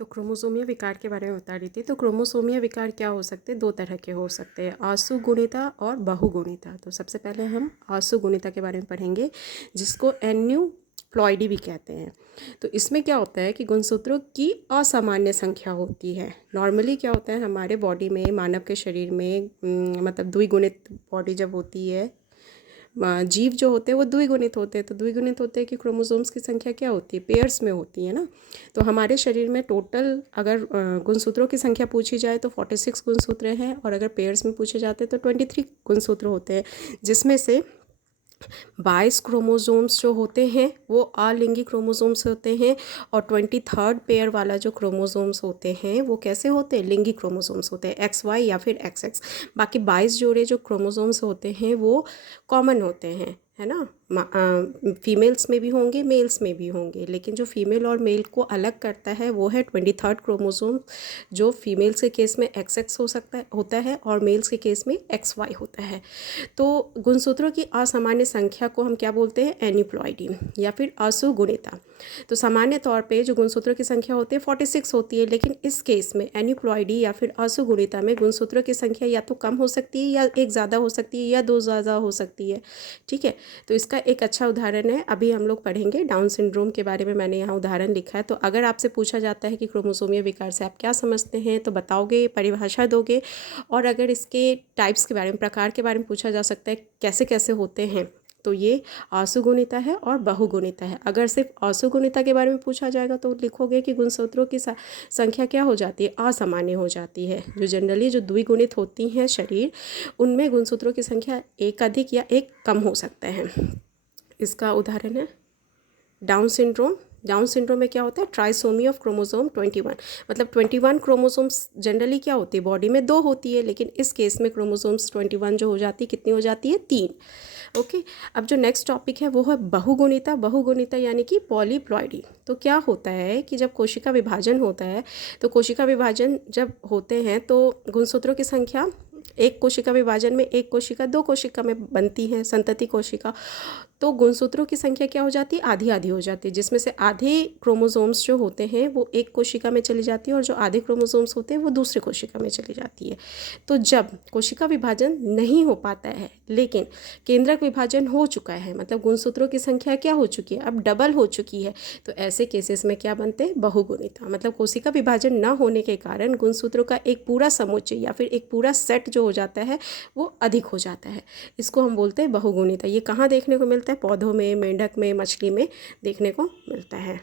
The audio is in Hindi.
तो क्रोमोसोमीय विकार के बारे में बता रही थी। तो क्रोमोसोमीय विकार क्या हो सकते हैं? दो तरह के हो सकते हैं, आशुगुणिता और बहुगुणिता। तो सबसे पहले हम आशुगुणिता के बारे में पढ़ेंगे, जिसको एन्यूप्लॉइडी भी कहते हैं। तो इसमें क्या होता है कि गुणसूत्रों की असामान्य संख्या होती है। नॉर्मली क्या होता है हमारे बॉडी में, मानव के शरीर में मतलब द्विगुणित बॉडी जब होती है, जीव जो होते हैं वो द्विगुणित होते हैं। तो द्विगुणित होते हैं कि क्रोमोसोम्स की संख्या क्या होती है? पेयर्स में होती है ना। तो हमारे शरीर में टोटल अगर गुणसूत्रों की संख्या पूछी जाए तो 46 गुणसूत्र हैं, और अगर पेयर्स में पूछे जाते हैं तो 23 गुणसूत्र होते हैं, जिसमें से 22 क्रोमोसोम्स जो होते हैं वो अलिंगी क्रोमोसोम्स होते हैं, और 23rd पेयर वाला जो क्रोमोसोम्स होते हैं वो कैसे होते हैं? लिंगी क्रोमोसोम्स होते हैं, XY या फिर XX। बाकी 22 जोड़े जो क्रोमोसोम्स होते हैं वो कॉमन होते हैं, है ना। फीमेल्स में भी होंगे, मेल्स में भी होंगे, लेकिन जो फीमेल और मेल को अलग करता है वो है 23rd क्रोमोसोम, जो फीमेल्स के केस में XX होता है और मेल्स के केस में XY होता है। तो गुणसूत्रों की असामान्य संख्या को हम क्या बोलते हैं? एन्यूप्लॉइडी या फिर असुगुणिता। तो सामान्य तौर पे जो गुणसूत्रों की संख्या होती है 46 होती है, लेकिन इस केस में एन्यूप्लॉइडी या फिर असुगुणिता में गुणसूत्रों की संख्या या तो कम हो सकती है, या एक ज़्यादा हो सकती है, या दो ज़्यादा हो सकती है। ठीक है, तो इसका एक अच्छा उदाहरण है, अभी हम लोग पढ़ेंगे डाउन सिंड्रोम के बारे में। मैंने यहाँ उदाहरण लिखा है। तो अगर आपसे पूछा जाता है कि क्रोमोसोमीय विकार से आप क्या समझते हैं, तो बताओगे, परिभाषा दोगे। और अगर इसके टाइप्स के बारे में, प्रकार के बारे में पूछा जा सकता है कैसे कैसे होते हैं, तो ये आशुगुणिता है और बहुगुणिता है। अगर सिर्फ आशुगुणिता के बारे में पूछा जाएगा तो लिखोगे कि गुणसूत्रों की संख्या क्या हो जाती है? असामान्य हो जाती है। जो जनरली जो द्विगुणित होती हैं शरीर, उनमें गुणसूत्रों की संख्या एक अधिक या एक कम हो सकता है। इसका उदाहरण है डाउन सिंड्रोम। डाउन सिंड्रोम में क्या होता है? Trisomy of chromosome 21। मतलब 21 क्रोमोसोम्स जनरली क्या होती है? बॉडी में 2 होती है, लेकिन इस केस में क्रोमोसोम्स 21 जो हो जाती है, कितनी हो जाती है? 3। ओके, अब जो नेक्स्ट टॉपिक है वो है बहुगुणिता। बहुगुणिता यानी कि पॉलीप्लॉइडी। तो क्या होता है कि जब कोशिका विभाजन होता है, तो कोशिका विभाजन जब होते हैं तो गुणसूत्रों की संख्या, एक कोशिका विभाजन में एक कोशिका 2 कोशिका में बनती है, संतति कोशिका। तो गुणसूत्रों की संख्या क्या हो जाती है? आधी आधी हो जाती है, जिसमें से आधे क्रोमोसोम्स जो होते हैं वो एक कोशिका में चली जाती है, और जो आधे क्रोमोसोम्स होते हैं वो दूसरे कोशिका में चली जाती है। तो जब कोशिका विभाजन नहीं हो पाता है, लेकिन केंद्रक विभाजन हो चुका है, मतलब गुणसूत्रों की संख्या क्या हो चुकी है? अब डबल हो चुकी है, तो ऐसे केसेस में क्या बनते हैं? बहुगुणिता। मतलब कोशिका विभाजन न होने के कारण गुणसूत्रों का एक पूरा समुच्चय या फिर एक पूरा सेट जो हो जाता है वो अधिक हो जाता है। इसको हम बोलते हैं बहुगुणिता। ये कहाँ देखने को मिलता है? पौधों में, मेंढक में, मछली में देखने को मिलता है।